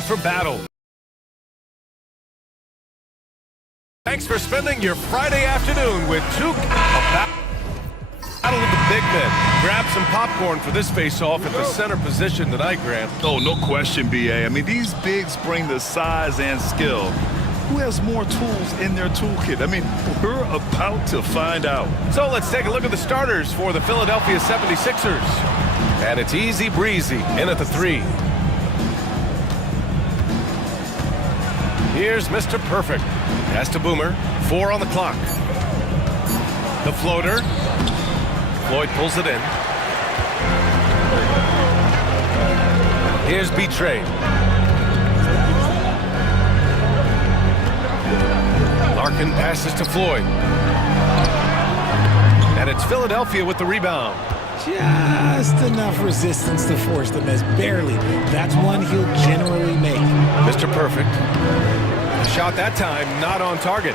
for battle. Thanks for spending your Friday afternoon with battle of the big men. Grab some popcorn for this face-off at the center position tonight, Grant. Oh, no question, B.A. I mean, these bigs bring the size and skill. Who has more tools in their toolkit? I mean, we're about to find out. So let's take a look at the starters for the Philadelphia 76ers. And it's easy breezy in at the 3. Here's Mr. Perfect. Pass to Boomer. 4 on the clock. The floater. Floyd pulls it in. Here's B-Train. Larkin passes to Floyd. And it's Philadelphia with the rebound. Just enough resistance to force the miss. Barely. That's one he'll generally make. Mr. Perfect. The shot that time not on target.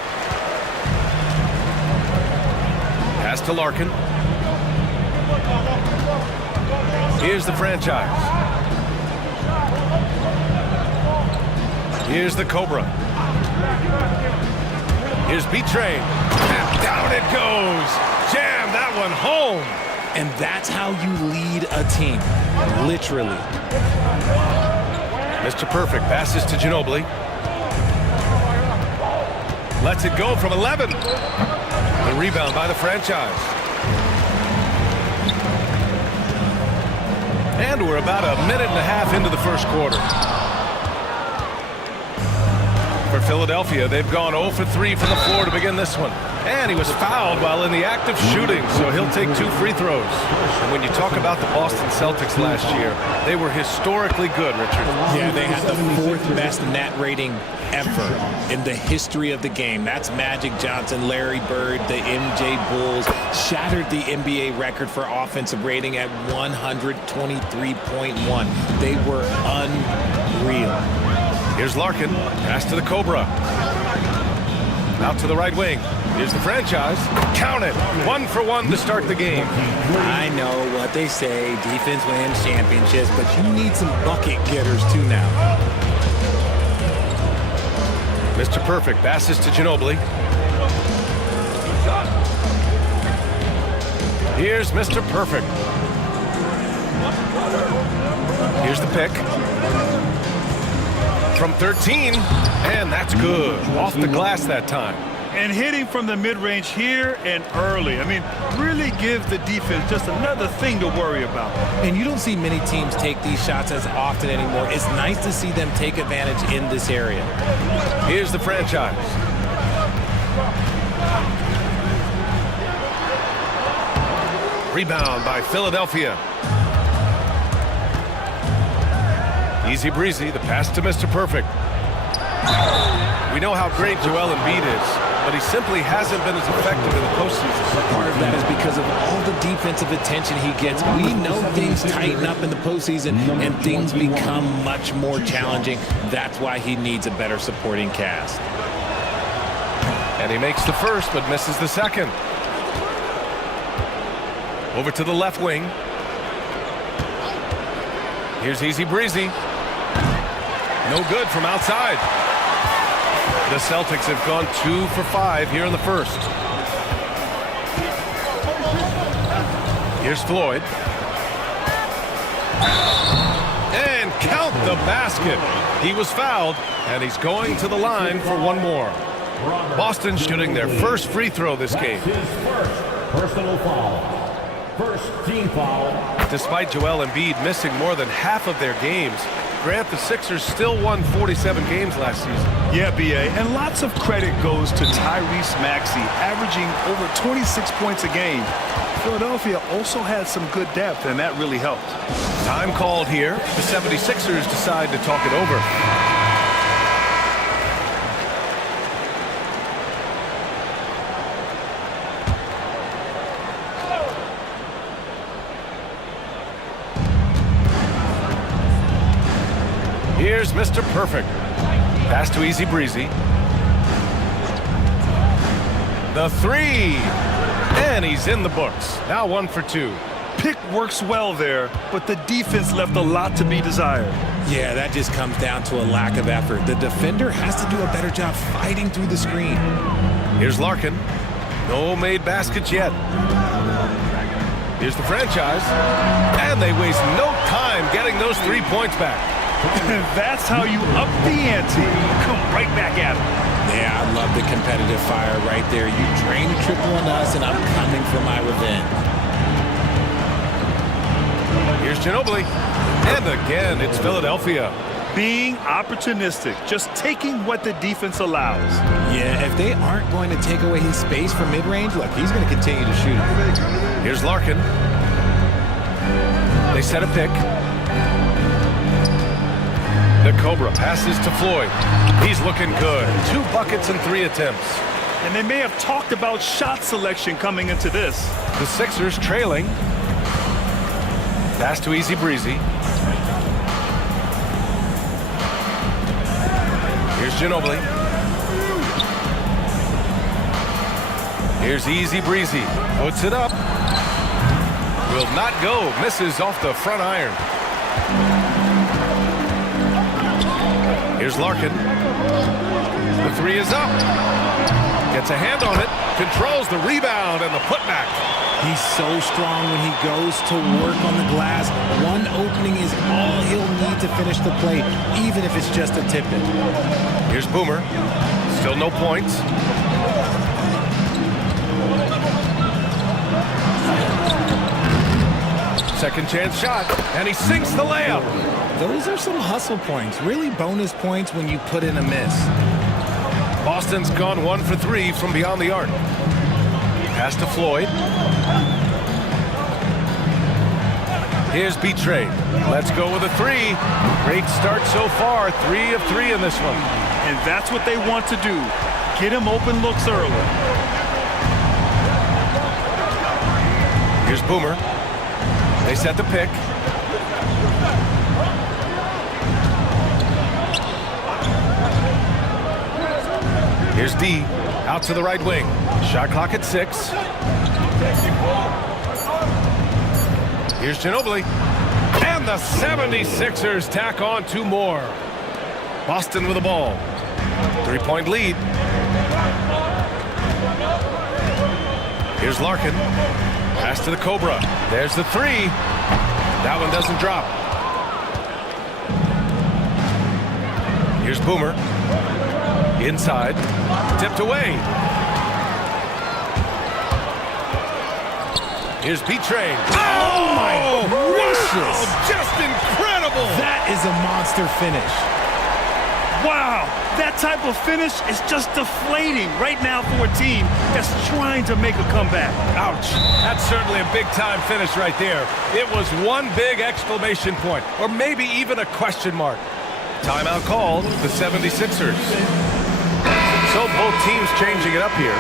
Pass to Larkin. Here's the franchise. Here's the Cobra. Here's B-Train. And down it goes. Jam that one home. And that's how you lead a team. Literally. Mr. Perfect passes to Ginobili. Lets it go from 11. The rebound by the franchise. And we're about a minute and a half into the first quarter. For Philadelphia, they've gone 0 for 3 from the floor to begin this one. And he was fouled while in the act of shooting, so he'll take 2 free throws. And when you talk about the Boston Celtics last year, they were historically good, Richard. Yeah, they had the 4th best net rating ever in the history of the game. That's Magic Johnson, Larry Bird, the MJ Bulls. Shattered the NBA record for offensive rating at 123.1. They were unreal. Here's Larkin. Pass to the Cobra. Out to the right wing. Here's the franchise. Count it. 1 for 1 to start the game. I know what they say. Defense wins championships, but you need some bucket getters too now. Mr. Perfect passes to Ginobili. Here's Mr. Perfect. Here's the pick. From 13, and that's good. Off the glass that time. And hitting from the mid-range here and early. I mean, really gives the defense just another thing to worry about. And you don't see many teams take these shots as often anymore. It's nice to see them take advantage in this area. Here's the franchise. Rebound by Philadelphia. Easy breezy, the pass to Mr. Perfect. We know how great Joel Embiid is, but he simply hasn't been as effective in the postseason. Part of that is because of all the defensive attention he gets. We know things tighten up in the postseason and things become much more challenging. That's why he needs a better supporting cast. And he makes the first, but misses the second. Over to the left wing. Here's easy breezy. No good from outside. The Celtics have gone 2 for 5 here in the first. Here's Floyd. And count the basket. He was fouled, and he's going to the line for one more. Boston shooting their first free throw this game. His first personal foul. First team foul. Despite Joel Embiid missing more than half of their games, Grant, the Sixers still won 47 games last season. Yeah, B.A., and lots of credit goes to Tyrese Maxey, averaging over 26 points a game. Philadelphia also had some good depth, and that really helped. Time called here. The 76ers decide to talk it over. Here's Mr. Perfect. Pass to easy breezy. The 3. And he's in the books. Now 1 for 2. Pick works well there, but the defense left a lot to be desired. Yeah, that just comes down to a lack of effort. The defender has to do a better job fighting through the screen. Here's Larkin. No made baskets yet. Here's the franchise. And they waste no time getting those 3 points back. That's how you up the ante. Come right back at him. Yeah, I love the competitive fire right there. You drain a triple on us, and I'm coming for my revenge. Here's Ginobili. And again, it's Philadelphia. Being opportunistic, just taking what the defense allows. Yeah, if they aren't going to take away his space from mid-range, look, he's going to continue to shoot it. Here's Larkin. They set a pick. The Cobra passes to Floyd. He's looking good. 2 buckets and 3 attempts. And they may have talked about shot selection coming into this. The Sixers trailing. Pass to Easy Breezy. Here's Ginobili. Here's Easy Breezy. Puts it up. Will not go. Misses off the front iron. Here's Larkin. The 3 is up. Gets a hand on it. Controls the rebound and the putback. He's so strong when he goes to work on the glass. One opening is all he'll need to finish the play, even if it's just a tip-in. Here's Boomer. Still no points. Second chance shot, and he sinks the layup. Those are some hustle points, really bonus points when you put in a miss. Boston's gone 1 for 3 from beyond the arc. Pass to Floyd. Here's Betray. Let's go with a 3. Great start so far. 3 of 3 in this one. And that's what they want to do. Get him open looks early. Here's Boomer. They set the pick. Here's D. Out to the right wing. Shot clock at 6. Here's Ginobili. And the 76ers tack on 2 more. Boston with the ball. 3-point lead. Here's Larkin. Pass to the Cobra. There's the 3. That one doesn't drop. Here's Boomer. Inside. Tipped away. Here's Betray. Oh, my gracious. Oh, just incredible. That is a monster finish. Wow, that type of finish is just deflating right now for a team that's trying to make a comeback. Ouch. That's certainly a big-time finish right there. It was one big exclamation point, or maybe even a question mark. Timeout called, the 76ers. So both teams changing it up here.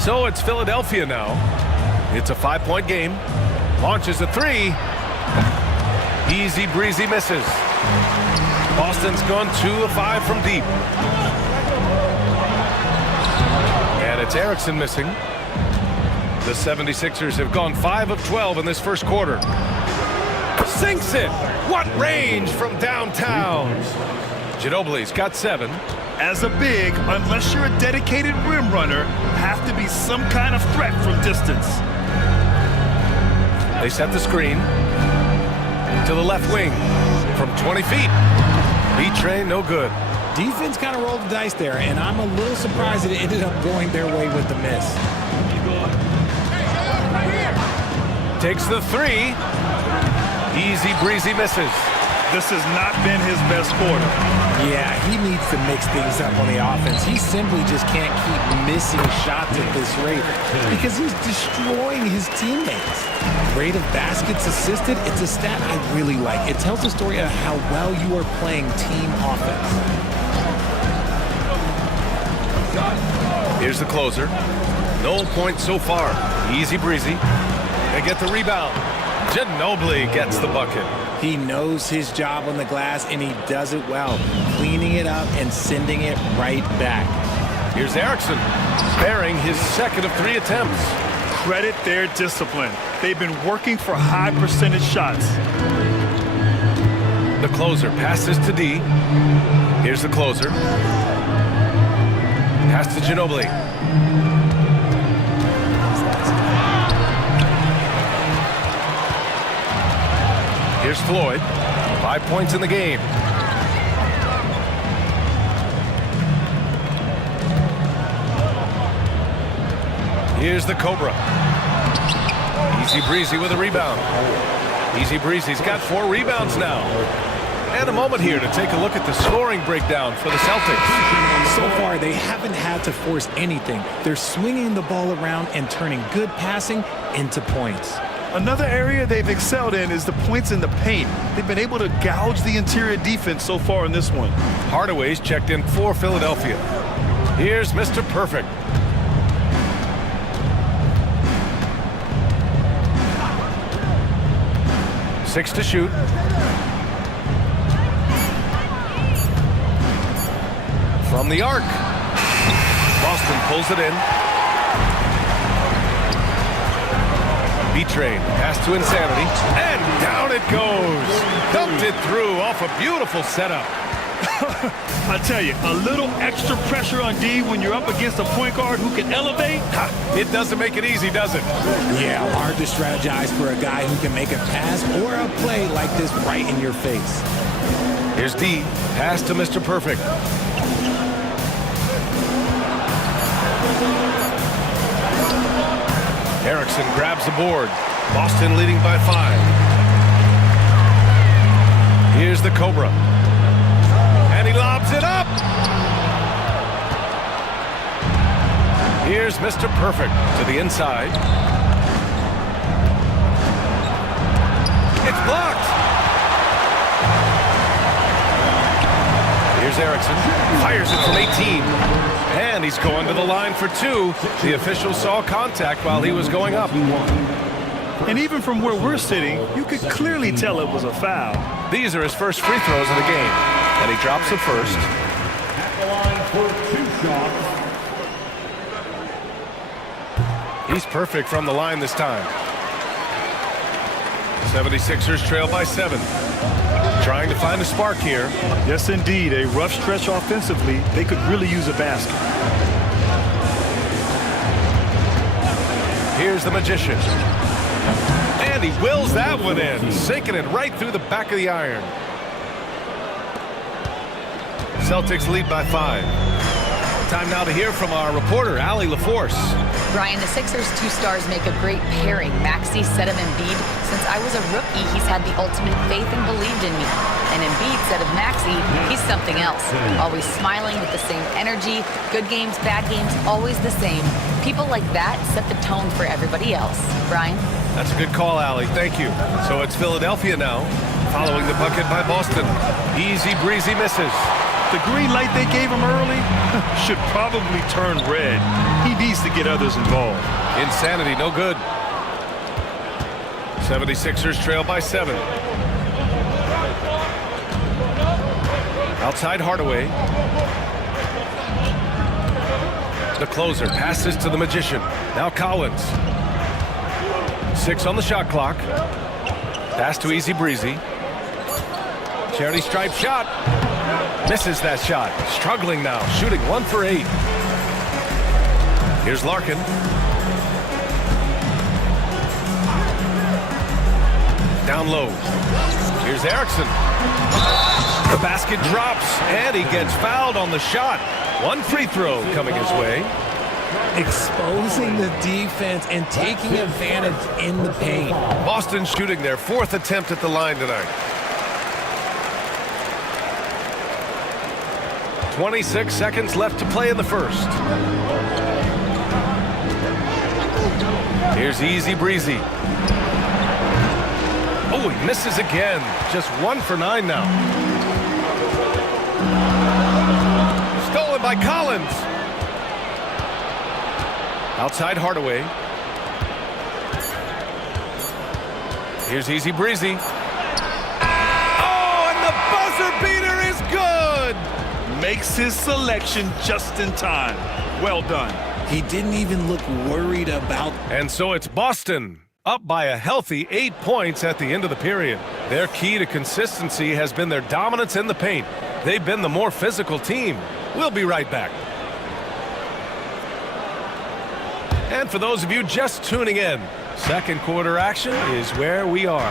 So it's Philadelphia now. It's a 5-point game. Launches a 3. Easy breezy misses. Boston's gone 2 of 5 from deep. And it's Erickson missing. The 76ers have gone 5 of 12 in this first quarter. Sinks it. What range from downtown. Ginobili's got 7. As a big, unless you're a dedicated rim runner, have to be some kind of threat from distance. They set the screen to the left wing from 20 feet. Betray, no good. Defense kind of rolled the dice there, and I'm a little surprised that it ended up going their way with the miss. Takes the 3. Easy breezy misses. This has not been his best quarter. Yeah, he needs to mix things up on the offense. He simply just can't keep missing shots at this rate because he's destroying his teammates. Rate of baskets assisted, it's a stat I really like. It tells the story of how well you are playing team offense. Here's the closer. No points so far. Easy breezy. They get the rebound. Ginobili gets the bucket. He knows his job on the glass, and he does it well, cleaning it up and sending it right back. Here's Erickson, sparing his second of 3 attempts. Credit their discipline. They've been working for high percentage shots. The closer passes to D. Here's the closer. Pass to Ginobili. Here's Floyd. 5 points in the game. Here's the Cobra. Easy breezy with a rebound. Easy breezy's got 4 rebounds now. And a moment here to take a look at the scoring breakdown for the Celtics. So far, they haven't had to force anything. They're swinging the ball around and turning good passing into points. Another area they've excelled in is the points in the paint. They've been able to gouge the interior defense so far in this one. Hardaway's checked in for Philadelphia. Here's Mr. Perfect. Six to shoot. From the arc. Boston pulls it in. B-Train, pass to Insanity, and down it goes. Dumped it through off a beautiful setup. I tell you, a little extra pressure on D when you're up against a point guard who can elevate. It doesn't make it easy, does it? Yeah, hard to strategize for a guy who can make a pass or a play like this right in your face. Here's D, pass to Mr. Perfect. Erickson grabs the board. Boston leading by 5. Here's the Cobra. And he lobs it up. Here's Mr. Perfect to the inside. It's blocked. Here's Erickson. Fires it from 18. And he's going to the line for 2. The official saw contact while he was going up. And even from where we're sitting, you could clearly tell it was a foul. These are his first free throws of the game. And he drops the first. At the line for 2 shots. He's perfect from the line this time. 76ers trail by 7. Trying to find a spark here. Yes, indeed. A rough stretch offensively. They could really use a basket. Here's the Magician. And he wills that one in. Sinking it right through the back of the iron. Celtics lead by 5. Time now to hear from our reporter, Allie LaForce. Brian, the Sixers' 2 stars make a great pairing. Maxey said of Embiid, since I was a rookie, he's had the ultimate faith and believed in me. And Embiid said of Maxey, he's something else. Always smiling with the same energy. Good games, bad games, always the same. People like that set the tone for everybody else. Brian? That's a good call, Allie. Thank you. So it's Philadelphia now, following the bucket by Boston. Easy breezy misses. The green light they gave him early should probably turn red. He needs to get others involved. Insanity, no good. 76ers trail by 7. Outside Hardaway. The closer passes to the Magician. Now Collins. 6 on the shot clock. Pass to Easy Breezy. Charity stripe shot. Misses that shot. Struggling now. Shooting 1 for 8. Here's Larkin. Down low. Here's Erickson. The basket drops, and he gets fouled on the shot. 1 free throw coming his way. Exposing the defense and taking advantage in the paint. Boston shooting their 4th attempt at the line tonight. 26 seconds left to play in the first. Here's Easy Breezy. Oh, he misses again. Just 1 for 9 now. Stolen by Collins. Outside Hardaway. Here's Easy Breezy. Oh, and the buzzer beater is good. Makes his selection just in time. Well done. He didn't even look worried about. And so it's Boston, up by a healthy 8 points at the end of the period. Their key to consistency has been their dominance in the paint. They've been the more physical team. We'll be right back. And for those of you just tuning in, second quarter action is where we are.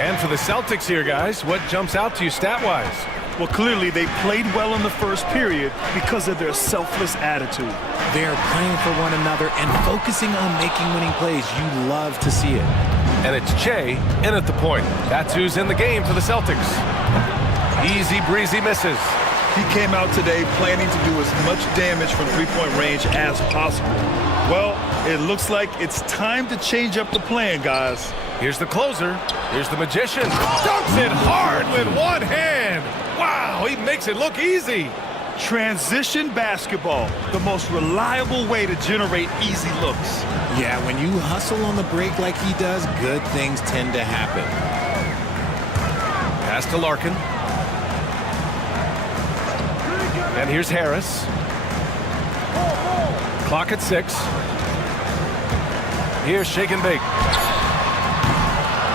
And for the Celtics here, guys, what jumps out to you stat-wise? Well, clearly they played well in the first period because of their selfless attitude. They're playing for one another and focusing on making winning plays. You love to see it. And it's Che in at the point. That's who's in the game for the Celtics. Easy breezy misses. He came out today planning to do as much damage from three-point range as possible. Well, it looks like it's time to change up the plan, guys. Here's the closer. Here's the magician. Dunks it hard with one hand. Wow, he makes it look easy. Transition basketball, the most reliable way to generate easy looks. Yeah, when you hustle on the break like he does, good things tend to happen. Pass to Larkin. And here's Harris. Clock at 6. Here's shake and bake.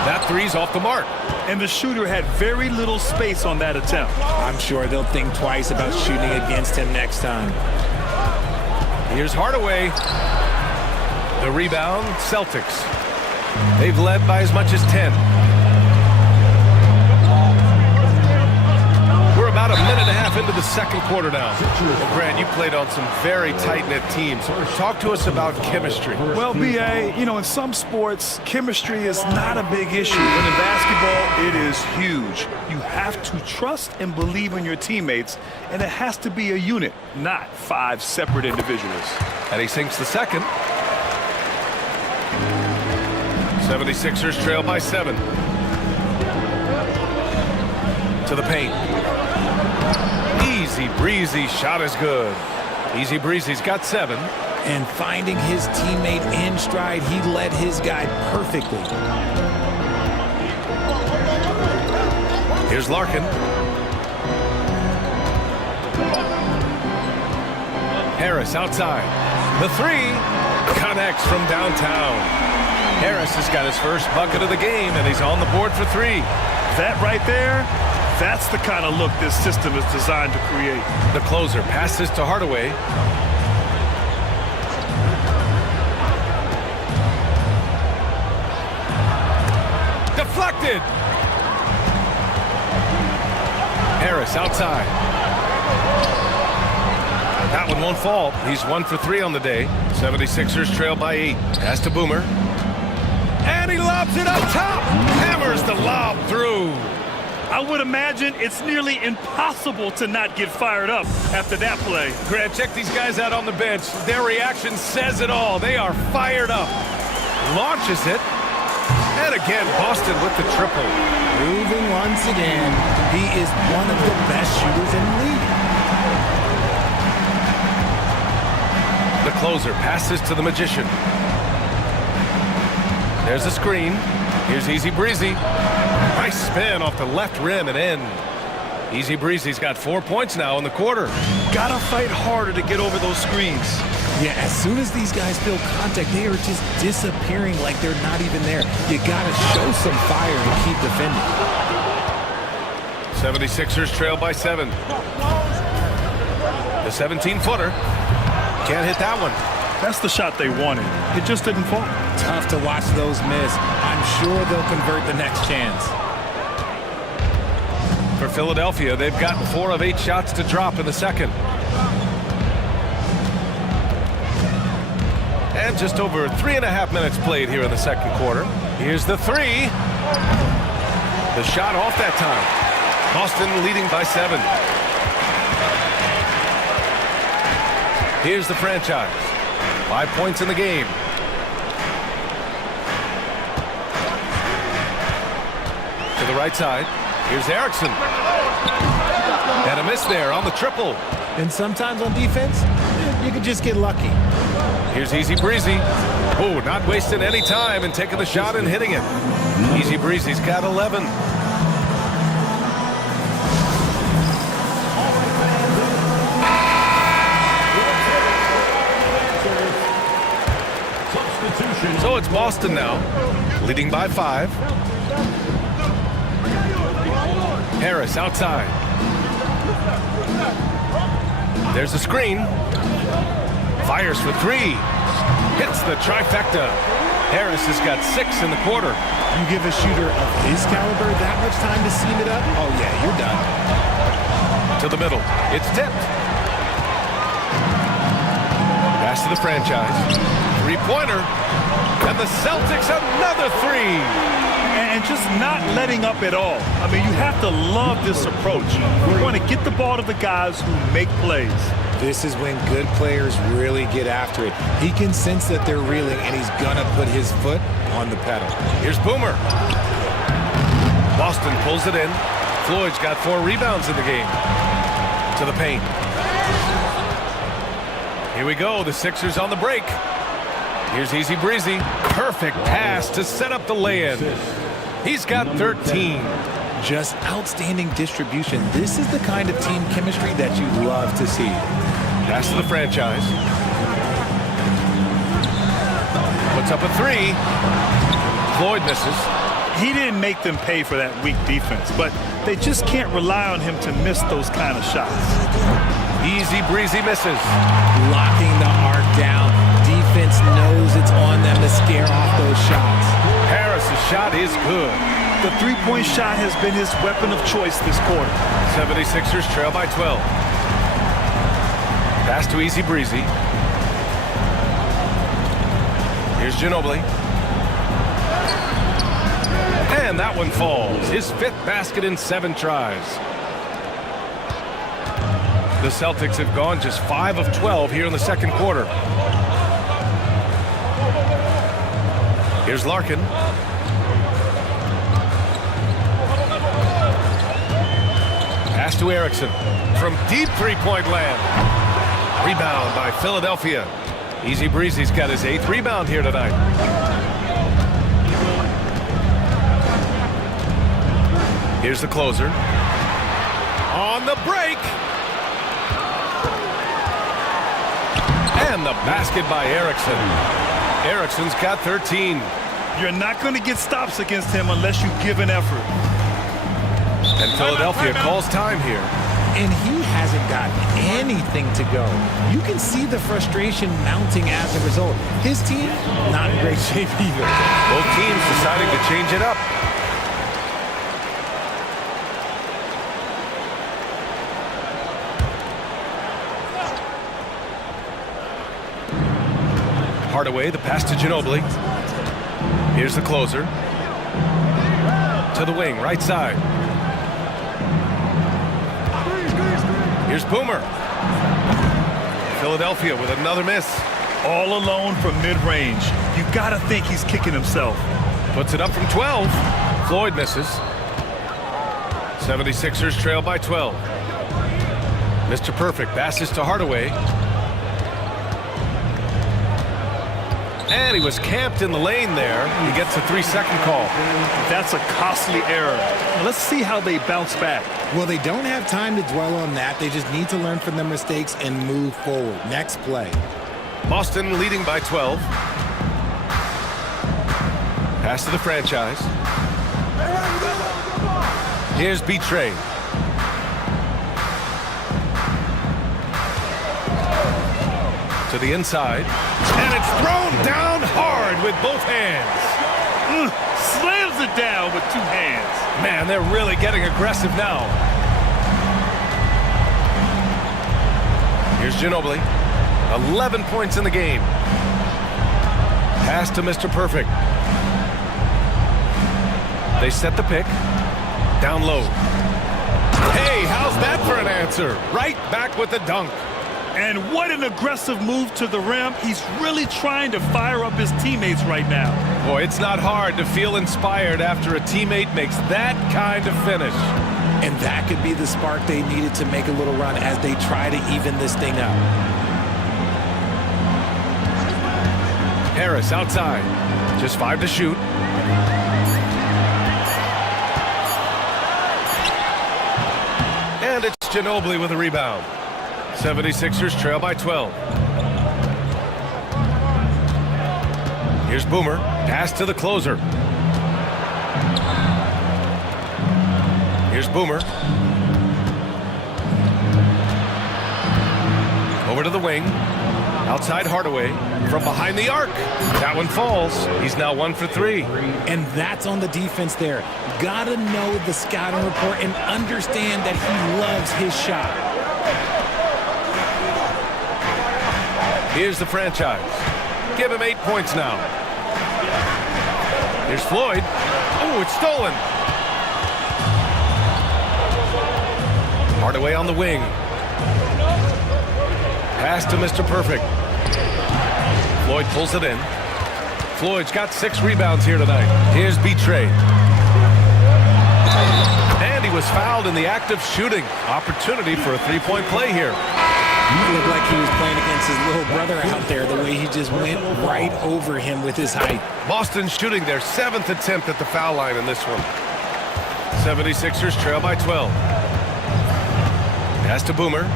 That three's off the mark. And the shooter had very little space on that attempt. I'm sure they'll think twice about shooting against him next time. Here's Hardaway. The rebound, Celtics. They've led by as much as 10. We're about a minute and a half into the second quarter now. Well, Grant, you played on some very tight-knit teams. Talk to us about chemistry. Well, B.A., you know, in some sports, chemistry is not a big issue. But in basketball, it is huge. You have to trust and believe in your teammates, and it has to be a unit, not 5 separate individuals. And he sinks the second. 76ers trail by 7. To the paint. Easy breezy shot is good. Easy breezy's got 7. And finding his teammate in stride, he led his guy perfectly. Here's Larkin. Harris outside. The 3 connects from downtown. Harris has got his first bucket of the game, and he's on the board for 3. That right there, that's the kind of look this system is designed to create. The closer passes to Hardaway. Deflected. Harris outside. That one won't fall. He's 1 for 3 on the day. 76ers trail by 8. Pass to Boomer. And he lobs it up top. Hammers the lob through. I would imagine it's nearly impossible to not get fired up after that play. Grant, check these guys out on the bench. Their reaction says it all. They are fired up. Launches it. And again, Boston with the triple. Proving once again, he is one of the best shooters in the league. The closer passes to the magician. There's a screen. Here's Easy Breezy. Nice spin off the left rim and in. Easy Breezy's got 4 points now in the quarter. Gotta fight harder to get over those screens. Yeah, as soon as these guys feel contact, they are just disappearing like they're not even there. You gotta show some fire and keep defending. 76ers trail by 7. The 17-footer. Can't hit that one. That's the shot they wanted. It just didn't fall. Tough to watch those miss. I'm sure they'll convert the next chance. For Philadelphia, they've gotten 4 of 8 shots to drop in the second. And just over 3.5 minutes played here in the second quarter. Here's the 3. The shot off that time. Boston leading by 7. Here's the franchise. 5 points in the game. To the right side. Here's Erickson. And a miss there on the triple. And sometimes on defense, you can just get lucky. Here's Easy Breezy. Oh, not wasting any time and taking the shot and hitting it. Easy Breezy's got 11. So it's Boston now, leading by 5. Harris outside. There's a screen. Fires for 3. Hits the trifecta. Harris has got 6 in the quarter. You give a shooter of his caliber that much time to seam it up? Oh, yeah, you're done. To the middle. It's tipped. Pass to the franchise. Three-pointer. And the Celtics another 3. And just not letting up at all. I mean, you have to love this approach. You want to get the ball to the guys who make plays. This is when good players really get after it. He can sense that they're reeling, and he's going to put his foot on the pedal. Here's Boomer. Boston pulls it in. Floyd's got 4 rebounds in the game. To the paint. Here we go. The Sixers on the break. Here's Easy Breezy. Perfect pass to set up the lay-in. He's got 13. Just outstanding distribution. This is the kind of team chemistry that you love to see. Pass to the franchise. Puts up a 3. Floyd misses. He didn't make them pay for that weak defense, but they just can't rely on him to miss those kind of shots. Easy Breezy misses. Locking the arc down. Defense knows it's on them to scare off those shots. Harris's shot is good. The three-point shot has been his weapon of choice this quarter. 76ers trail by 12. Pass to Easy Breezy. Here's Ginobili. And that one falls. His 5th basket in 7 tries. The Celtics have gone just 5 of 12 here in the second quarter. Here's Larkin. Pass to Erickson from deep three-point land. Rebound by Philadelphia. Easy Breezy's got his 8th rebound here tonight. Here's the closer. On the break. And the basket by Erickson. Erickson's got 13. You're not going to get stops against him unless you give an effort. And Philadelphia calls time here. And he hasn't got anything to go. You can see the frustration mounting as a result. His team, not in great shape either. Both teams deciding to change it up. Hardaway, the pass to Ginobili. Here's the closer. To the wing, right side. Here's Boomer. Philadelphia with another miss. All alone from mid-range. You got to think he's kicking himself. Puts it up from 12. Floyd misses. 76ers trail by 12. Mr. Perfect passes to Hardaway. And he was camped in the lane there. He gets a 3-second call. That's a costly error. Let's see how they bounce back. Well, they don't have time to dwell on that. They just need to learn from their mistakes and move forward. Next play. Boston leading by 12. Pass to the franchise. Here's Betray. To the inside. And it's thrown down hard with both hands. Slams it down with 2 hands. Man, they're really getting aggressive now. Here's Ginobili. 11 points in the game. Pass to Mr. Perfect. They set the pick. Down low. Hey, how's that for an answer? Right back with the dunk. And what an aggressive move to the rim. He's really trying to fire up his teammates right now. Boy, it's not hard to feel inspired after a teammate makes that kind of finish. And that could be the spark they needed to make a little run as they try to even this thing up. Harris outside. Just 5 to shoot. And it's Ginobili with a rebound. 76ers trail by 12. Here's Boomer. Pass to the closer. Here's Boomer. Over to the wing. Outside Hardaway. From behind the arc. That one falls. He's now 1 for 3. And that's on the defense there. Gotta know the scouting report and understand that he loves his shot. Here's the franchise. Give him 8 points now. Here's Floyd. Oh, it's stolen. Hardaway on the wing. Pass to Mr. Perfect. Floyd pulls it in. Floyd's got 6 rebounds here tonight. Here's Betray. And he was fouled in the act of shooting. Opportunity for a 3-point play here. It looked like he was playing against his little brother out there, the way he just went right over him with his height. Boston shooting their 7th attempt at the foul line in this one. 76ers trail by 12. Pass to Boomer.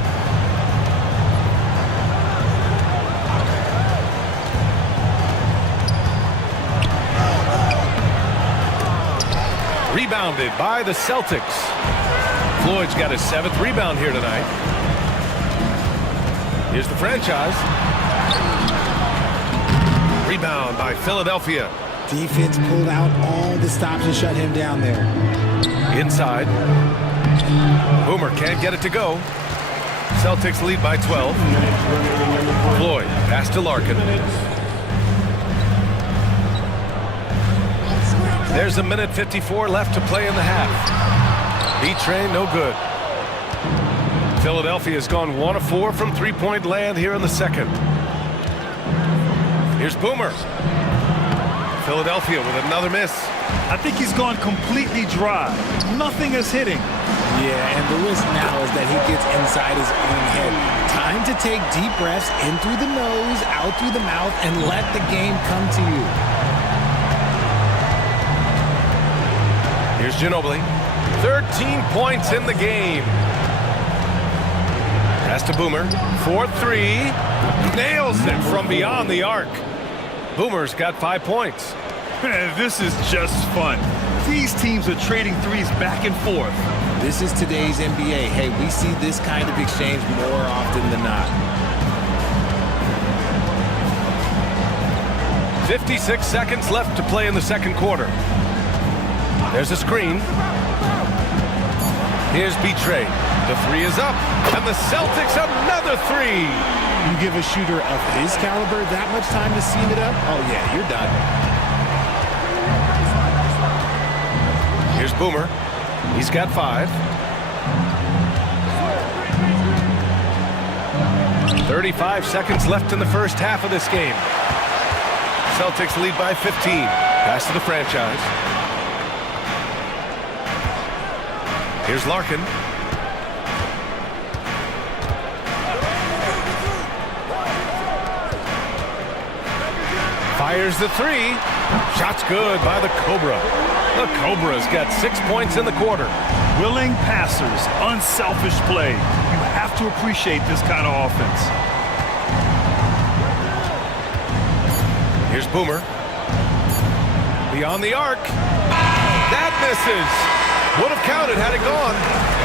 Rebounded by the Celtics. Floyd's got his 7th rebound here tonight. Here's the franchise. Rebound by Philadelphia. Defense pulled out all the stops to shut him down there. Inside. Boomer can't get it to go. Celtics lead by 12. Floyd, pass to Larkin. There's a minute 54 left to play in the half. B-Train, no good. Philadelphia has gone 1 of 4 from 3-point land here in the second. Here's Boomer. Philadelphia with another miss. I think he's gone completely dry. Nothing is hitting. Yeah, and the risk now is that he gets inside his own head. Time to take deep breaths in through the nose, out through the mouth, and let the game come to you. Here's Ginobili. 13 points in the game. Pass to Boomer. 4-3. Nails it from beyond the arc. Boomer's got 5 points. Man, this is just fun. These teams are trading threes back and forth. This is today's NBA. Hey, we see this kind of exchange more often than not. 56 seconds left to play in the second quarter. There's a screen. Here's Betray. The 3 is up. And the Celtics another 3. You give a shooter of his caliber that much time to seam it up? Oh, yeah, you're done. Here's Boomer. He's got 5. 35 seconds left in the first half of this game. Celtics lead by 15. Pass to the franchise. Here's Larkin. Fires the 3. Shot's good by the Cobra. The Cobra's got 6 points in the quarter. Willing passers, unselfish play. You have to appreciate this kind of offense. Here's Boomer. Beyond the arc. That misses. Would have counted had it gone.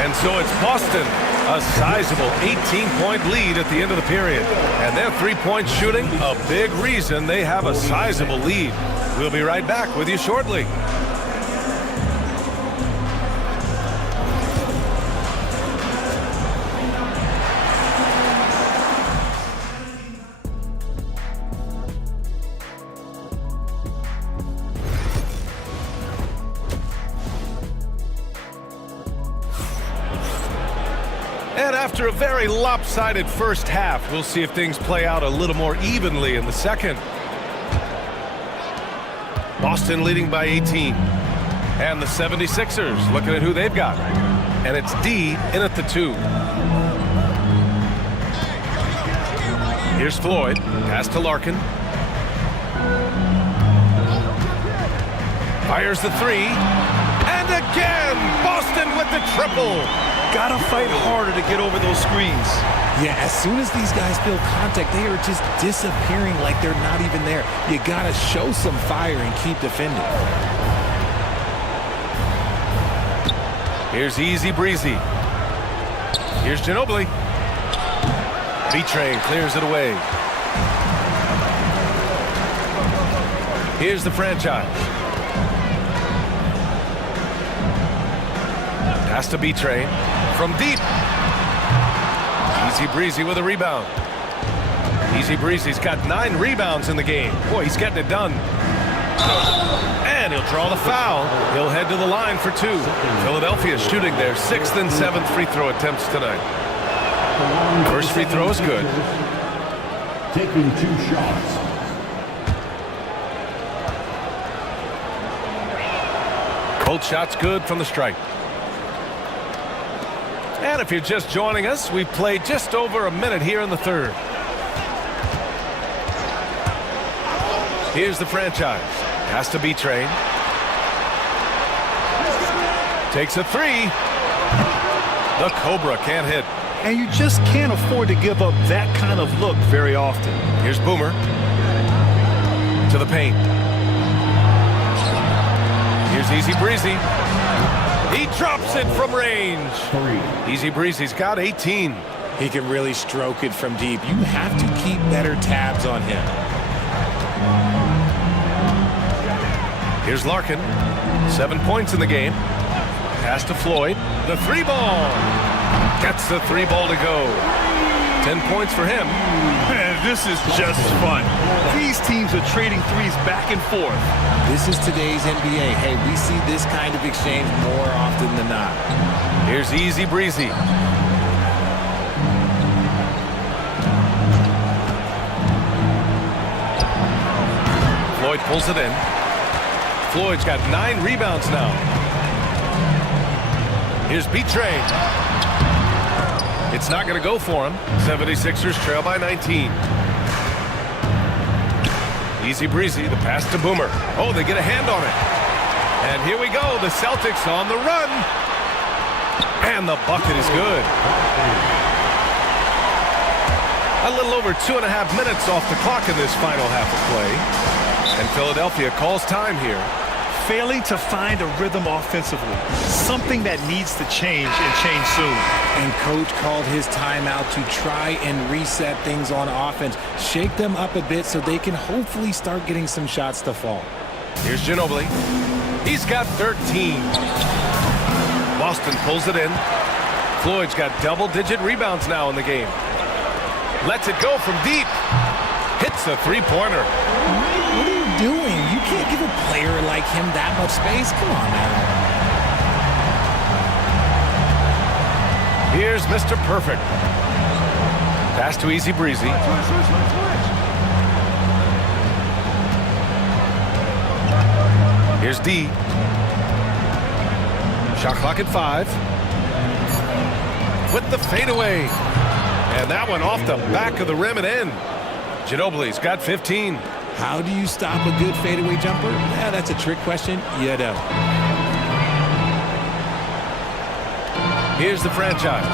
And so it's Boston. A sizable 18-point lead at the end of the period. And their 3-point shooting, a big reason they have a sizable lead. We'll be right back with you shortly. And after a very lopsided first half, we'll see if things play out a little more evenly in the second. Boston leading by 18. And the 76ers looking at who they've got. And it's D in at the 2. Here's Floyd. Pass to Larkin. Fires the 3. And again, Boston with the triple. Gotta fight harder to get over those screens. Yeah, as soon as these guys feel contact, they are just disappearing like they're not even there. You got to show some fire and keep defending. Here's Easy Breezy. Here's Ginobili. B-Train clears it away. Here's the franchise. Pass to B-Train from deep. Easy Breezy with a rebound. Easy Breezy's got 9 rebounds in the game. Boy, he's getting it done. And he'll draw the foul. He'll head to the line for 2. Philadelphia shooting their 6th and 7th free throw attempts tonight. First free throw is good. Taking 2 shots. Both shots good from the stripe. And if you're just joining us, we've played just over a minute here in the third. Here's the franchise. Has to be trained. Takes a 3. The Cobra can't hit. And you just can't afford to give up that kind of look very often. Here's Boomer. To the paint. Here's Easy Breezy. He drops it from range. 3. Easy Breezy's got 18. He can really stroke it from deep. You have to keep better tabs on him. Here's Larkin. 7 points in the game. Pass to Floyd. The 3-ball. Gets the 3-ball to go. 10 points for him. Man, this is just fun. These teams are trading threes back and forth. This is today's NBA. Hey, we see this kind of exchange more often than not. Here's Easy Breezy. Floyd pulls it in. Floyd's got 9 rebounds now. Here's B-Train. It's not going to go for him. 76ers trail by 19. Easy Breezy, the pass to Boomer. Oh, they get a hand on it. And here we go, the Celtics on the run. And the bucket is good. A little over 2.5 minutes off the clock in this final half of play. And Philadelphia calls time here. Failing to find a rhythm offensively. Something that needs to change and change soon. And coach called his timeout to try and reset things on offense. Shake them up a bit so they can hopefully start getting some shots to fall. Here's Ginobili. He's got 13. Boston pulls it in. Floyd's got double-digit rebounds now in the game. Lets it go from deep. Hits the 3-pointer. What are you doing? You can't give a player like him that much space. Come on now. Here's Mr. Perfect. Pass to Easy Breezy. Here's D. Shot clock at 5. With the fadeaway. And that one off the back of the rim and in. Ginobili's got 15. How do you stop a good fadeaway jumper? Yeah, that's a trick question. You don't. Here's the franchise.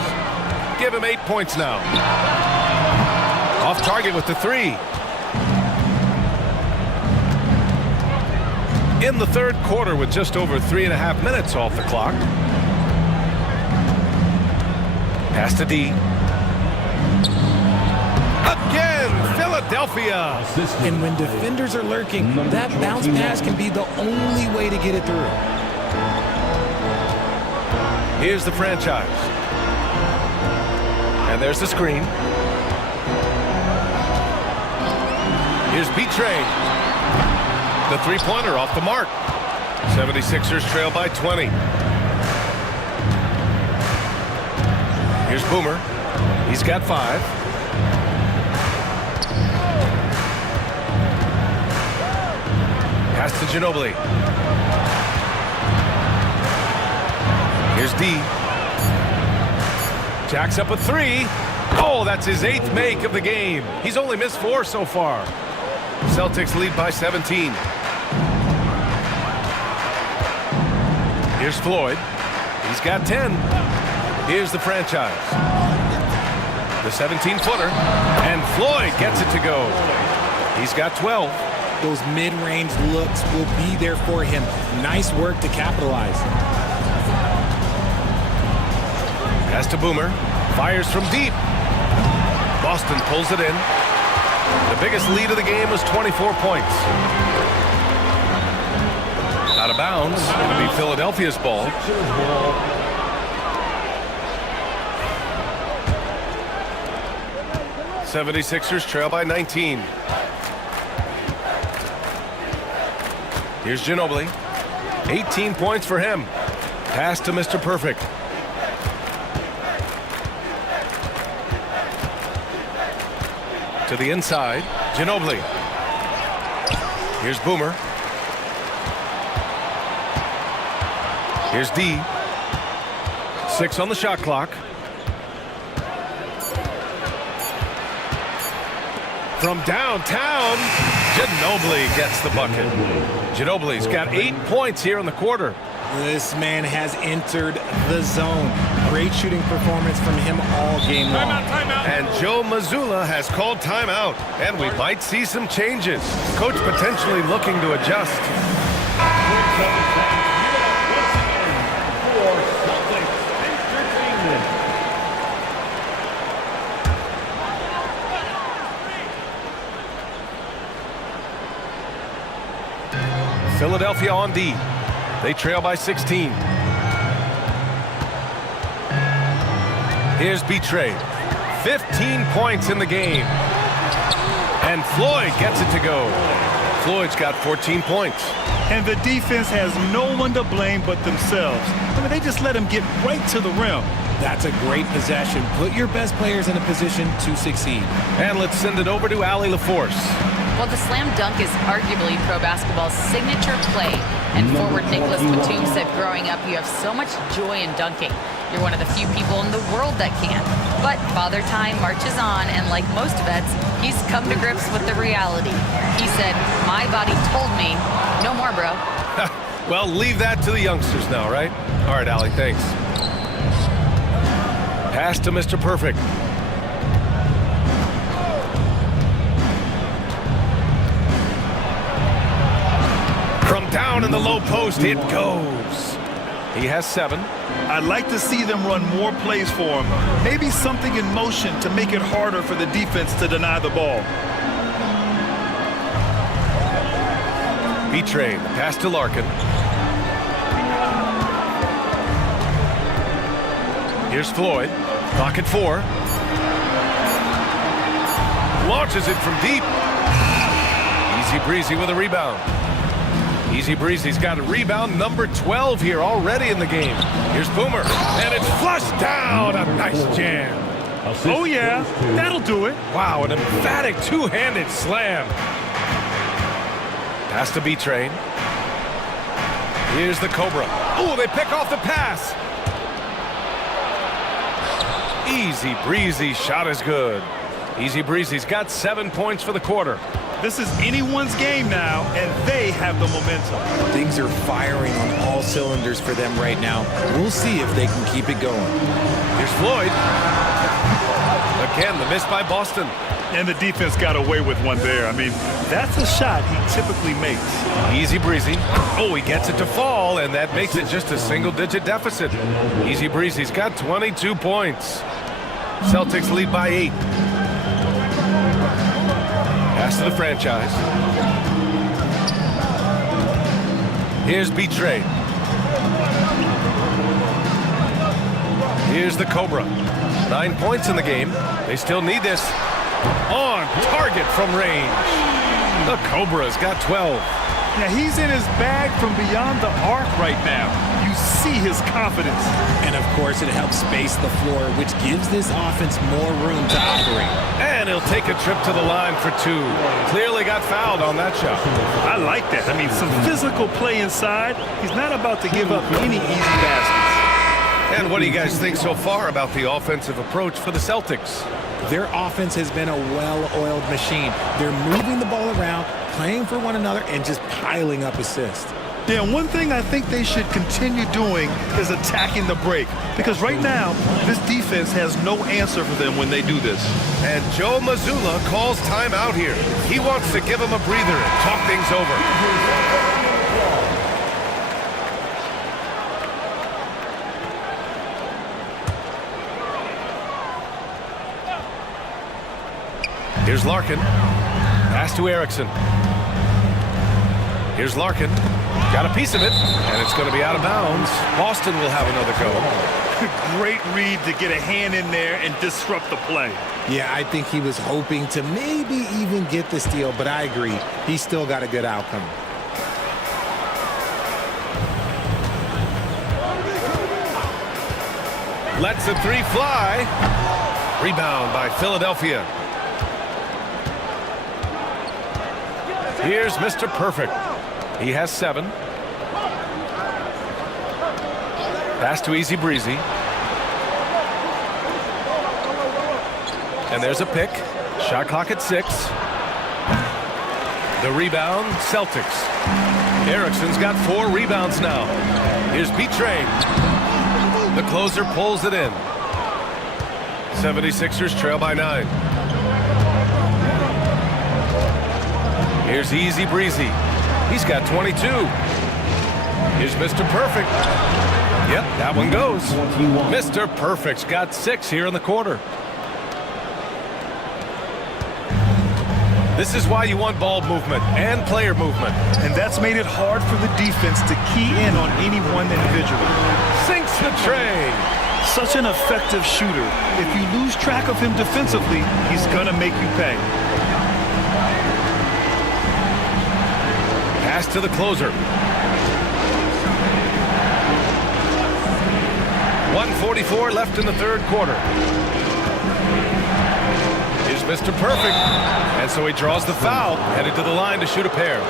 Give him 8 points now. Off target with the 3. In the third quarter with just over 3.5 minutes off the clock. Pass to D. Again, Philadelphia. And when defenders are lurking, that bounce pass can be the only way to get it through. Here's the franchise. And there's the screen. Here's B-Train. The 3-pointer off the mark. 76ers trail by 20. Here's Boomer. He's got 5. Pass to Ginobili. Here's D. Jacks up a 3. Oh, that's his 8th make of the game. He's only missed 4 so far. Celtics lead by 17. Here's Floyd. He's got 10. Here's the franchise. The 17-footer. And Floyd gets it to go. He's got 12. Those mid-range looks will be there for him. Nice work to capitalize. Pass to Boomer. Fires from deep. Boston pulls it in. The biggest lead of the game was 24 points. Out of bounds. It'll be Philadelphia's ball. '76ers trail by 19. Here's Ginobili. 18 points for him. Pass to Mr. Perfect. To the inside. Ginobili. Here's Boomer. Here's D. 6 on the shot clock. From downtown, Ginobili gets the bucket. Ginobili's got 8 points here in the quarter. This man has entered the zone. Great shooting performance from him all game long. Timeout. And Joe Mazzulla has called timeout. And we might see some changes. Coach potentially looking to adjust. Philadelphia on D. They trail by 16. Here's Betray. 15 points in the game. And Floyd gets it to go. Floyd's got 14 points. And the defense has no one to blame but themselves. I mean, they just let him get right to the rim. That's a great possession. Put your best players in a position to succeed. And let's send it over to Allie LaForce. Well, the slam dunk is arguably pro basketball's signature play. And forward Nicholas Batum said growing up, you have so much joy in dunking. You're one of the few people in the world that can. But Father Time marches on, and like most vets, he's come to grips with the reality. He said, my body told me, no more, bro. Well, leave that to the youngsters now, right? All right, Allie, thanks. Pass to Mr. Perfect. From down in the low post, it goes. He has 7. I'd like to see them run more plays for him. Maybe something in motion to make it harder for the defense to deny the ball. Betray. Pass to Larkin. Here's Floyd. Pocket 4. Launches it from deep. Easy breezy with a rebound. Easy breezy's got a rebound number 12 here already in the game. Here's Boomer. And it's flushed down. A nice jam. Oh, yeah. That'll do it. Wow, an emphatic two-handed slam. Pass to B-Train. Here's the Cobra. Oh, they pick off the pass. Easy breezy shot is good. Easy breezy's got 7 points for the quarter. This is anyone's game now, and they have the momentum. Things are firing on all cylinders for them right now. We'll see if they can keep it going. Here's Floyd. Again, the miss by Boston. And the defense got away with one there. I mean, that's a shot he typically makes. Easy breezy. Oh, he gets it to fall, and that makes it just a single-digit deficit. Easy breezy's got 22 points. Celtics lead by 8. Pass to the franchise. Here's Betray. Here's the Cobra. 9 points in the game. They still need this. On target from range. The Cobra's got 12. Yeah, he's in his bag from beyond the arc right now. You see his confidence. And, of course, it helps space the floor, which gives this offense more room to operate. And he'll take a trip to the line for 2. Clearly got fouled on that shot. I like that. I mean, some physical play inside. He's not about to give up any easy baskets. And what do you guys think so far about the offensive approach for the Celtics? Their offense has been a well-oiled machine. They're moving the ball around, playing for one another, and just piling up assists. Yeah, and one thing I think they should continue doing is attacking the break. Because right now, this defense has no answer for them when they do this. And Joe Mazzulla calls timeout here. He wants to give them a breather and talk things over. Here's Larkin. Pass to Erickson. Here's Larkin. Got a piece of it, and it's going to be out of bounds. Boston will have another go. Great read to get a hand in there and disrupt the play. Yeah, I think he was hoping to maybe even get the steal, but I agree. He still got a good outcome. Lets the three fly. Rebound by Philadelphia. Here's Mr. Perfect. He has 7. Pass to Easy Breezy. And there's a pick. Shot clock at 6. The rebound, Celtics. Erickson's got 4 rebounds now. Here's B-Train. The closer pulls it in. 76ers trail by 9. Here's Easy Breezy. He's got 22. Here's Mr. Perfect. Yep, that one goes. Mr. Perfect's got 6 here in the quarter. This is why you want ball movement and player movement. And that's made it hard for the defense to key in on any one individual. Sinks the train. Such an effective shooter. If you lose track of him defensively, he's going to make you pay. Pass to the closer. 1:44 left in the third quarter. Here's Mr. Perfect. And so he draws the foul, headed to the line to shoot a pair.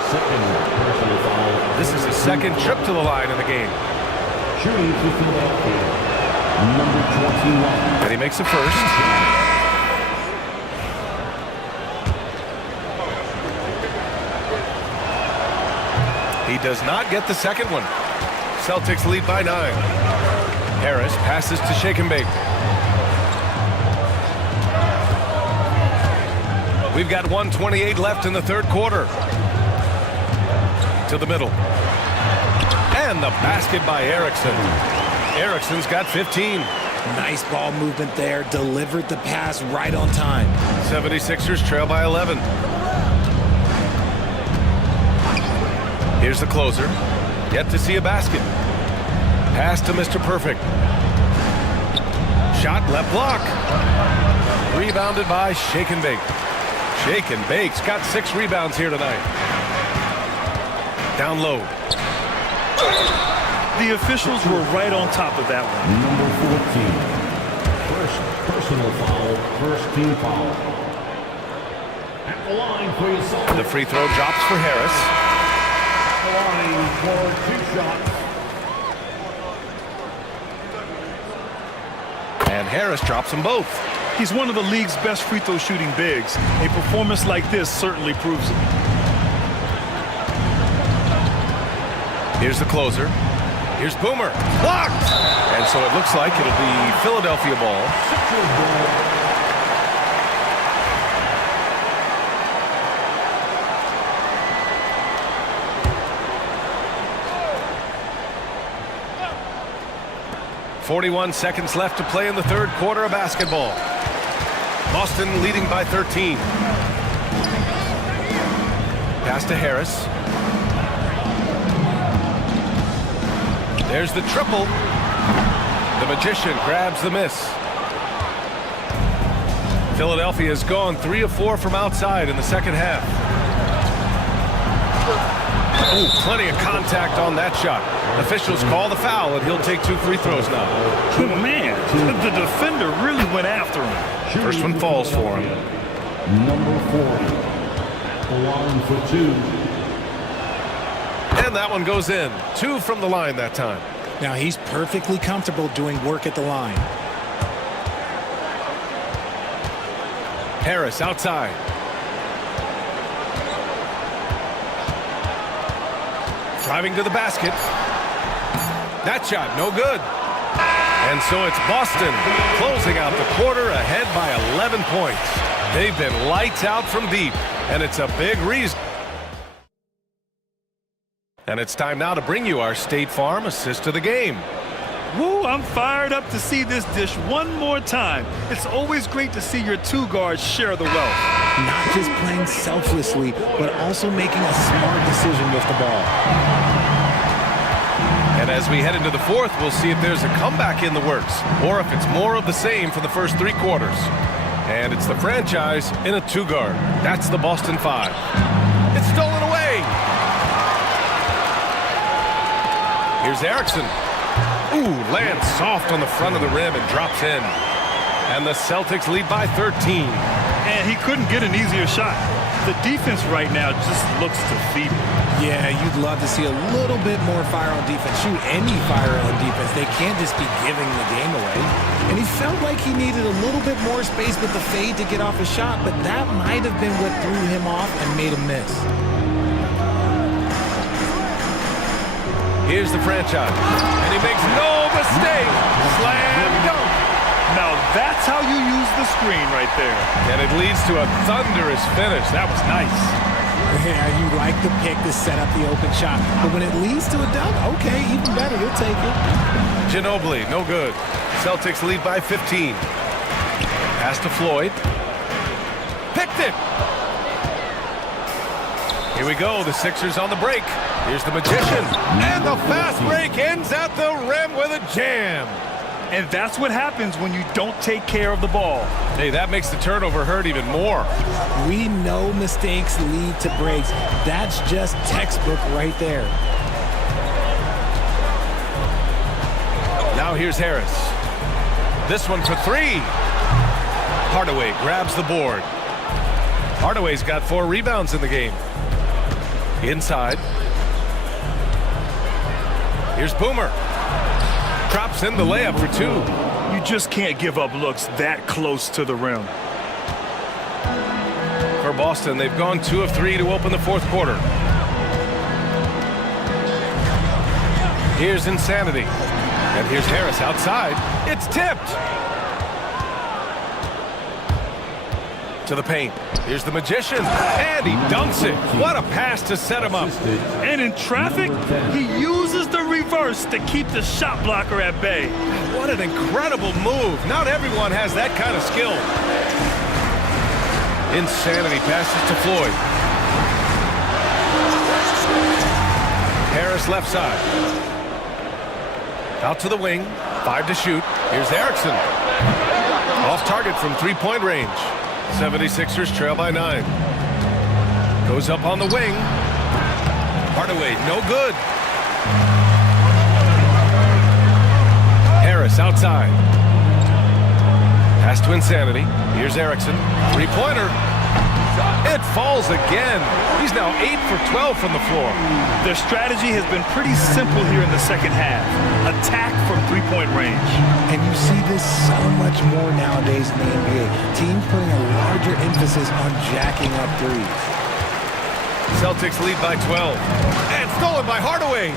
This is his second trip to the line in the game. Shooting for Philadelphia, number 21. And he makes the first. He does not get the second one. Celtics lead by 9. Harris passes to Shake and Bake. We've got 1:28 left in the third quarter. To the middle. And the basket by Erickson. Erickson's got 15. Nice ball movement there. Delivered the pass right on time. 76ers trail by 11. Here's the closer. Yet to see a basket. Pass to Mr. Perfect. Shot left block. Rebounded by Shake and Bake. Shake and Bake's got 6 rebounds here tonight. Down low. The officials were right on top of that one. Number 14. First personal foul, first team foul. At the line for your side. The free throw drops for Harris. At the line for 2 shots. And Harris drops them both. He's one of the league's best free throw shooting bigs. A performance like this certainly proves it. Here's the closer. Here's Boomer. Blocked! And so it looks like it'll be Philadelphia ball. .41 seconds left to play in the third quarter of basketball. Boston leading by 13. Pass to Harris. There's the triple. The Magician grabs the miss. Philadelphia has gone 3 of 4 from outside in the second half. Oh, plenty of contact on that shot. Officials call the foul, and he'll take 2 free throws now. Oh, man, the defender really went after him. First one falls for him. Number 40. At the line for 2. And that one goes in. 2 from the line that time. Now he's perfectly comfortable doing work at the line. Harris outside. Driving to the basket. That shot, no good. And so it's Boston closing out the quarter ahead by 11 points. They've been lights out from deep, and it's a big reason. And it's time now to bring you our State Farm assist of the game. Woo, I'm fired up to see this dish one more time. It's always great to see your two guards share the wealth. Not just playing selflessly, but also making a smart decision with the ball. And as we head into the fourth, we'll see if there's a comeback in the works, or if it's more of the same for the first 3 quarters. And it's the franchise in a 2-guard. That's the Boston 5. It's stolen away. Here's Erickson. Ooh, lands soft on the front of the rim and drops in. And the Celtics lead by 13. And he couldn't get an easier shot. The defense right now just looks defeated. Yeah, you'd love to see a little bit more fire on defense. Shoot, any fire on defense. They can't just be giving the game away. And he felt like he needed a little bit more space with the fade to get off a shot, but that might have been what threw him off and made him miss. Here's the franchise. And he makes no mistake. Slam dunk. Now that's how you use the screen right there. And it leads to a thunderous finish. That was nice. Yeah, you like the pick to set up the open shot. But when it leads to a dunk, okay, even better. You'll take it. Ginobili, no good. Celtics lead by 15. Pass to Floyd. Picked it. Here we go. The Sixers on the break. Here's the Magician. And the fast break ends at the rim with a jam. And that's what happens when you don't take care of the ball. Hey, that makes the turnover hurt even more. We know mistakes lead to breaks. That's just textbook right there. Now here's Harris. This one for 3. Hardaway grabs the board. Hardaway's got 4 rebounds in the game. Inside. Here's Boomer. Drops in the layup for 2. You just can't give up looks that close to the rim. For Boston, they've gone 2 of 3 to open the fourth quarter. Here's Insanity. And here's Harris outside. It's tipped. To the paint. Here's the Magician. And he dunks it. What a pass to set him up. And in traffic, he uses the reverse to keep the shot blocker at bay. What an incredible move. Not everyone has that kind of skill. Insanity passes to Floyd. Harris left side. Out to the wing. 5 to shoot. Here's Erickson. Off target from 3-point range. 76ers trail by 9. Goes up on the wing. Hardaway, no good. Harris outside. Pass to Insanity. Here's Erickson. 3-pointer. It falls again. He's now 8 for 12 from the floor. Their strategy has been pretty simple here in the second half. Attack from 3-point range. And you see this so much more nowadays in the NBA. Teams putting a larger emphasis on jacking up threes. Celtics lead by 12. And stolen by Hardaway.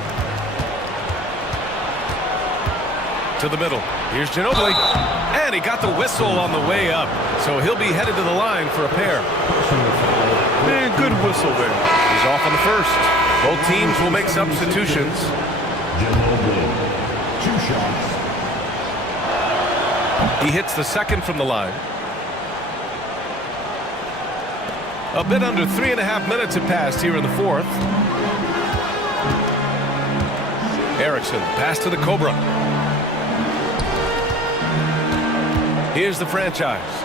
To the middle. Here's Ginobili. And he got the whistle on the way up. So he'll be headed to the line for a pair. Man, good whistle there. He's off on the first. Both teams will make substitutions. Ginobili, 2 shots. He hits the second from the line. A bit under 3.5 minutes have passed here in the fourth. Erickson, pass to the Cobra. Here's the franchise.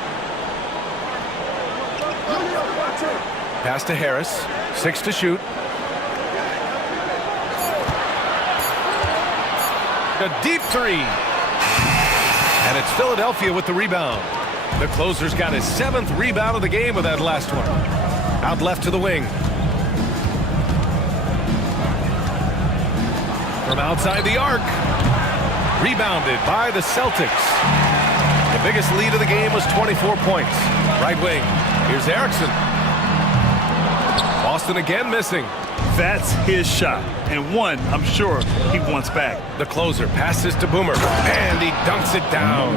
Pass to Harris. 6 to shoot. A deep 3. And it's Philadelphia with the rebound. The closer's got his 7th rebound of the game with that last one. Out left to the wing. From outside the arc. Rebounded by the Celtics. The biggest lead of the game was 24 points. Right wing. Here's Erickson. Boston again missing. That's his shot, and one I'm sure he wants back. The closer passes to Boomer, and he dunks it down.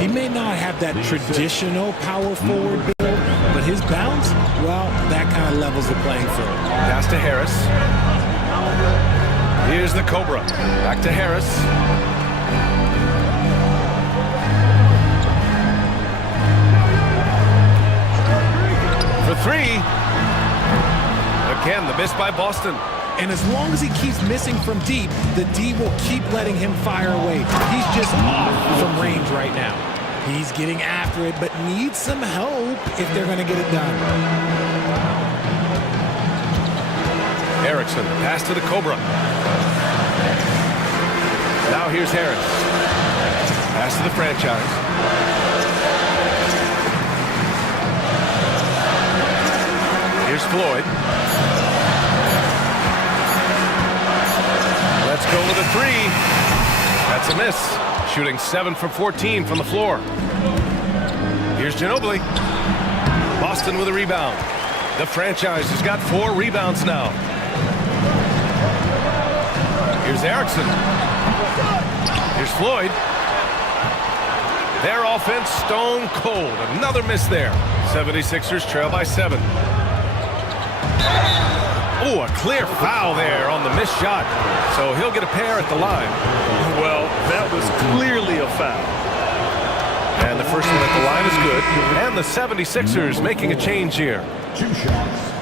He may not have that traditional power forward build, but his bounce, well, that kind of levels the playing field. Pass to Harris. Here's the Cobra. Back to Harris. For three. Again, the miss by Boston. And as long as he keeps missing from deep, the D will keep letting him fire away. He's just off from range right now. He's getting after it, but needs some help if they're going to get it done. Erickson, pass to the Cobra. Now here's Harris. Pass to the franchise. Here's Floyd. Let's go with a three. That's a miss. Shooting 7 from 14 from the floor. Here's Ginobili. Boston with a rebound. The franchise has got 4 rebounds now. Here's Erickson. Here's Floyd. Their offense stone cold. Another miss there. 76ers trail by 7. Oh, a clear foul there on the missed shot. So he'll get a pair at the line. Well, that was clearly a foul. And the first one at the line is good. And the 76ers making a change here. 2 shots.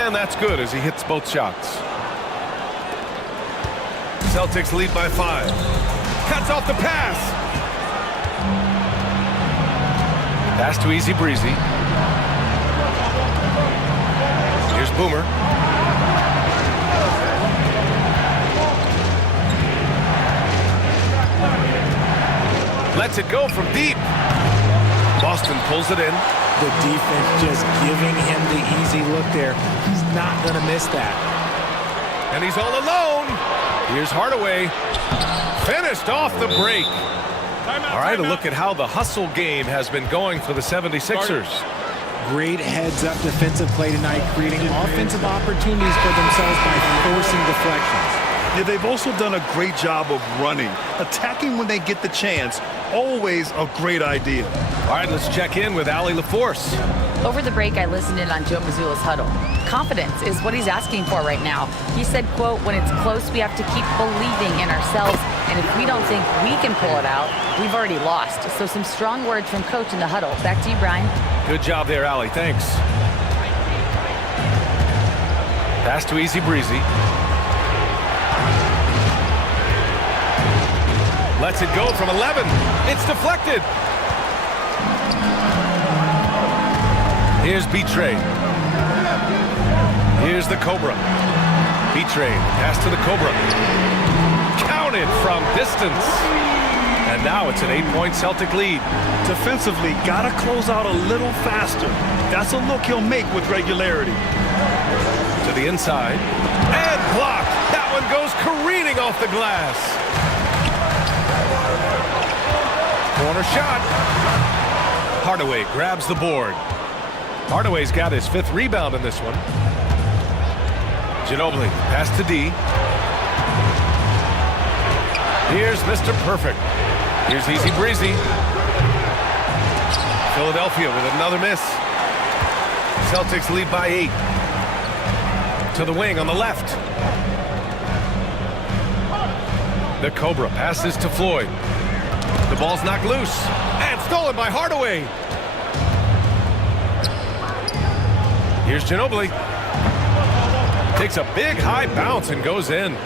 And that's good as he hits both shots. Celtics lead by 5. Cuts off the pass. Pass to Easy Breezy. Here's Boomer. Lets it go from deep. Boston pulls it in. The defense just giving him the easy look there. He's not going to miss that. And he's all alone. Here's Hardaway. Finished off the break. All right, a look at how the hustle game has been going for the 76ers. Great heads-up defensive play tonight, creating offensive opportunities for themselves by forcing deflections. Yeah, they've also done a great job of running. Attacking when they get the chance, always a great idea. All right, let's check in with Allie LaForce. Over the break, I listened in on Joe Mazzulla's huddle. Confidence is what he's asking for right now. He said, quote, when it's close, we have to keep believing in ourselves. And if we don't think we can pull it out, we've already lost. So some strong words from Coach in the huddle. Back to you, Brian. Good job there, Allie. Thanks. Pass to Easy Breezy. Lets it go from 11. It's deflected. Here's B-Trade. Here's the Cobra. B-Trade. Pass to the Cobra. Counted from distance. And now it's an 8-point Celtic lead. Defensively, gotta close out a little faster. That's a look he'll make with regularity. To the inside. And blocked. That one goes careening off the glass. Corner shot. Hardaway grabs the board. Hardaway's got his 5th rebound in this one. Ginobili, pass to D. Here's Mr. Perfect. Here's Easy Breezy. Philadelphia with another miss. Celtics lead by 8. To the wing on the left. The Cobra passes to Floyd. The ball's knocked loose. And stolen by Hardaway. Here's Ginobili. Takes a big high bounce and goes in.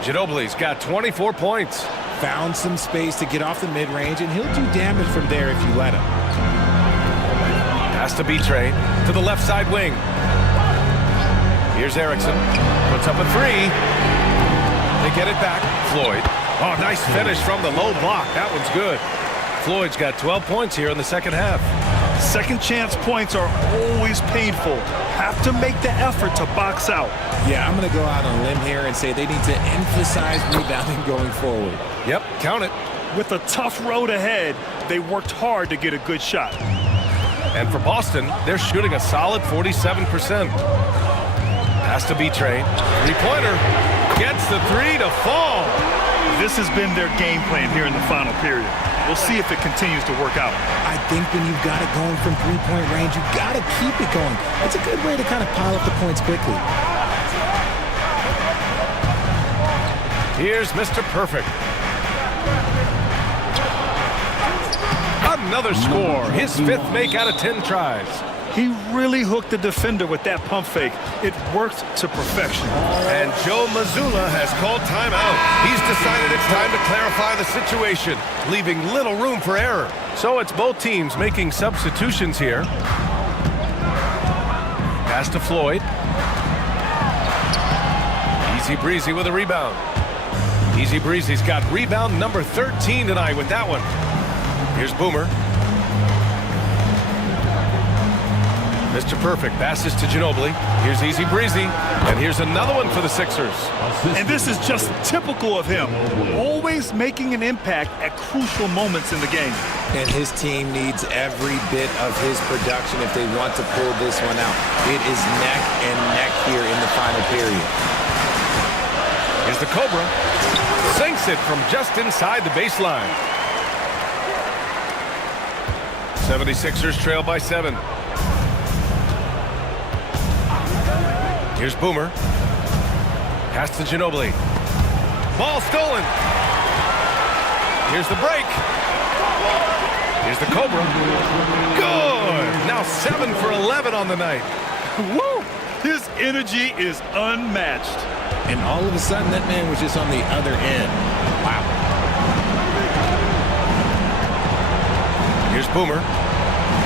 Ginobili's got 24 points. Found some space to get off the mid-range, and he'll do damage from there if you let him. Pass to B-Train to the left side wing. Here's Erickson. Puts up a 3. They get it back. Floyd. Oh, nice finish from the low block. That one's good. Floyd's got 12 points here in the second half. Second chance points are always painful. Have to make the effort to box out. Yeah, I'm going to go out on a limb here and say they need to emphasize rebounding going forward. Yep, count it. With a tough road ahead, they worked hard to get a good shot. And for Boston, they're shooting a solid 47%. Has to be Train. Three-pointer. Gets the three to fall. This has been their game plan here in the final period. We'll see if it continues to work out. I think when you've got it going from three-point range, you've got to keep it going. It's a good way to kind of pile up the points quickly. Here's Mr. Perfect. Another score. His 5th make out of 10 tries. He really hooked the defender with that pump fake. It worked to perfection. And Joe Mazzulla has called timeout. He's decided it's time to clarify the situation, leaving little room for error. So it's both teams making substitutions here. Pass to Floyd. Easy breezy with a rebound. Easy breezy's got rebound number 13 tonight with that one. Here's Boomer. Mr. Perfect passes to Ginobili. Here's Easy Breezy. And here's another one for the Sixers. And this is just typical of him. Always making an impact at crucial moments in the game. And his team needs every bit of his production if they want to pull this one out. It is neck and neck here in the final period. Here's the Cobra. Sinks it from just inside the baseline. 76ers trail by 7. Here's Boomer. Pass to Ginobili. Ball stolen. Here's the break. Here's the Cobra. Good. Now 7 for 11 on the night. Woo! His energy is unmatched. And all of a sudden, that man was just on the other end. Wow. Here's Boomer.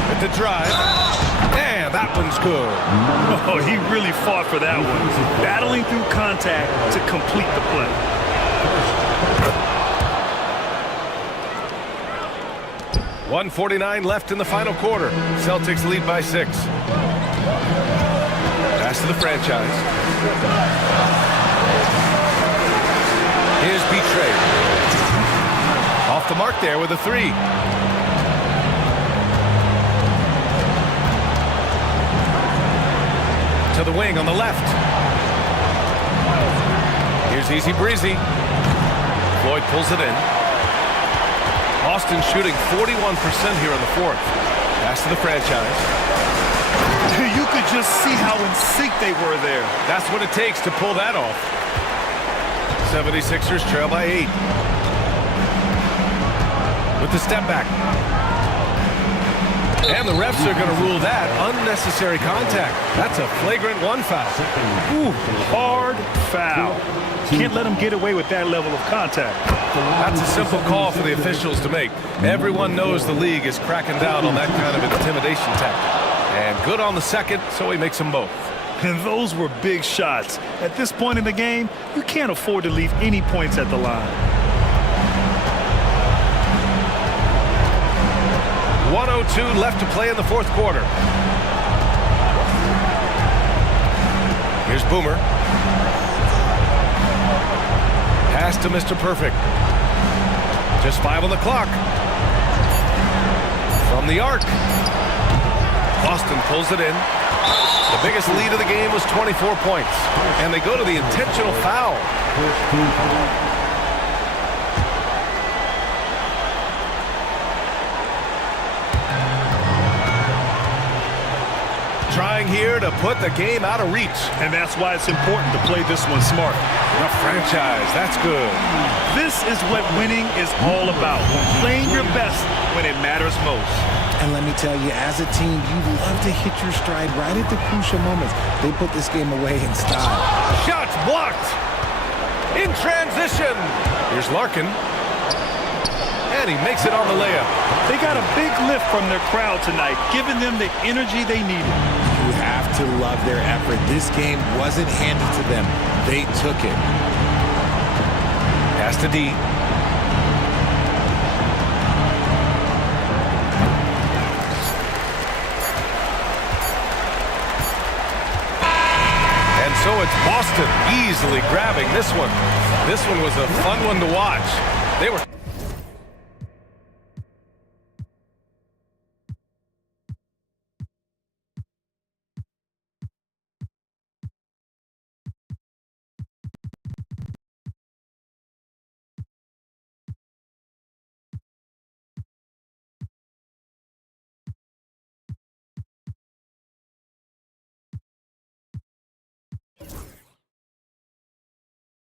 With the drive. And that one's good. Oh, he really fought for that one. Battling through contact to complete the play. 1:49 left in the final quarter. Celtics lead by 6. Pass to the franchise. Here's B-Trade. Off the mark there with a 3. To the wing on the left. Here's Easy Breezy. Floyd pulls it in. Boston shooting 41% here in the 4th. Pass to the franchise. You could just see how in sync they were there. That's what it takes to pull that off. 76ers trail by 8. With the step back. And the refs are going to rule that unnecessary contact. That's a flagrant 1 foul. Ooh, hard foul. Can't let him get away with that level of contact. That's a simple call for the officials to make. Everyone knows the league is cracking down on that kind of intimidation tactic. And good on the second, so he makes them both. And those were big shots. At this point in the game, you can't afford to leave any points at the line. 1:02 left to play in the 4th quarter. Here's Boomer. Pass to Mr. Perfect. Just 5 on the clock. From the arc. Boston pulls it in. The biggest lead of the game was 24 points. And they go to the intentional foul. Trying here to put the game out of reach. And that's why it's important to play this one smart. The franchise, that's good. This is what winning is all about. Playing your best when it matters most. And let me tell you, as a team, you love to hit your stride right at the crucial moments. They put this game away in style. Shots blocked. In transition. Here's Larkin. And he makes it on the layup. They got a big lift from their crowd tonight, giving them the energy they needed. You have to love their effort. This game wasn't handed to them. They took it. Pass to D. And so it's Boston easily grabbing this one. This one was a fun one to watch. They were